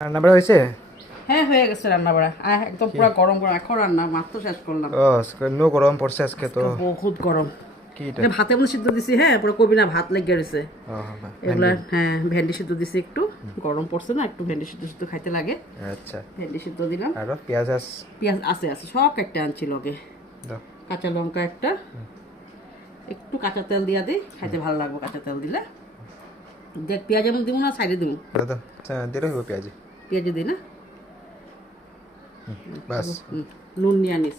রান্না বাড়া হয়েছে? হ্যাঁ হয়ে গেছে রান্না বাড়া একদম পুরো গরম গরম এখন রান্না মাত্র শেষ করলাম। ও নো গরম পড়ছে আজকে তো। বহুত গরম। কি এটা? এটা ভাতের মধ্যে সিদ্ধ দিছি, হ্যাঁ পুরো কবি না ভাত লেগে গেছে এগুলা। ভেন্ডি। হ্যাঁ ভেন্ডি সিদ্ধ দিছি, একটু গরম পড়ছে না, একটু ভেন্ডি সিদ্ধ সিদ্ধ খাইতে লাগে। আচ্ছা, ভেন্ডি সিদ্ধ দিলাম। আর পেঁয়াজ পেঁয়াজ আছে আছে সব একটা আনছি লগে। দাও। কাঁচা লঙ্কা একটা, একটু কাঁচা তেল দিয়া দিই, খাইতে ভালো লাগবে কাঁচা তেল দিলে। দেখ পেঁয়াজ এমন দিব না সাইডে দিব? দাও দাও, দিলে হবে পেঁয়াজ। পেঁয়াজে দিই না। বাস। নুন নিয়ে আনিস।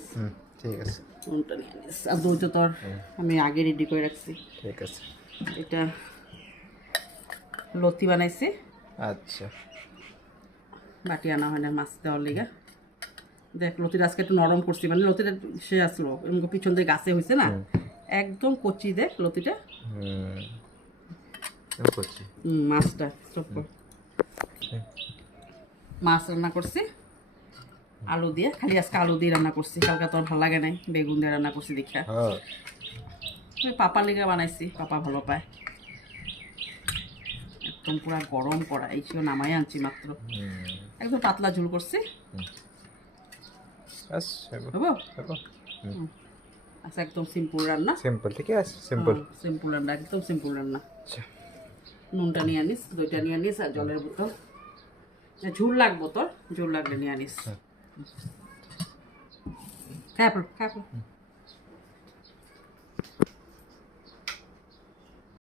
ঠিক আছে। নুনটা নিয়ে আনিস। আর দই তো তোর আমি আগে রেডি করে রাখছি। ঠিক আছে। এটা লতি বানাইছি। আচ্ছা, বাটি আনা হয় না মাছ দেওয়ার লিগা। দেখ লতিটা আজকে একটু নরম করছি, মানে লতিটা সে আসলো এমন পিছন দিয়ে গাছে হয়েছে না, একদম কচি। দেখ লতিটা। করছি। মাছটা সব মাছ রান্না করছি আলু দিয়ে, খালি আজকে আলু দিয়ে রান্না করছি, কালকে তোর ভালো লাগে নাই, বেগুন দিয়ে রান্না করছি দেখা। পাপার লিগা বানাইছি, পাপা ভালো পায়। একদম পুরা গরম করা, এই ছিল নামাই আনছি মাত্র। একদম পাতলা ঝোল করছি। বাস হবো? হবো। আচ্ছা একদম সিম্পল রান্না। সিম্পল, ঠিক আছে, সিম্পল। সিম্পল রান্না, একদম সিম্পল রান্না। আচ্ছা, নুনটা নিয়ে আনিস, দইটা নিয়ে আনিস, আর জলের বোতল। ঝুল লাগবো তোর, ঝুল লাগলে নিয়ে আনিস। হ্যাঁ খাপ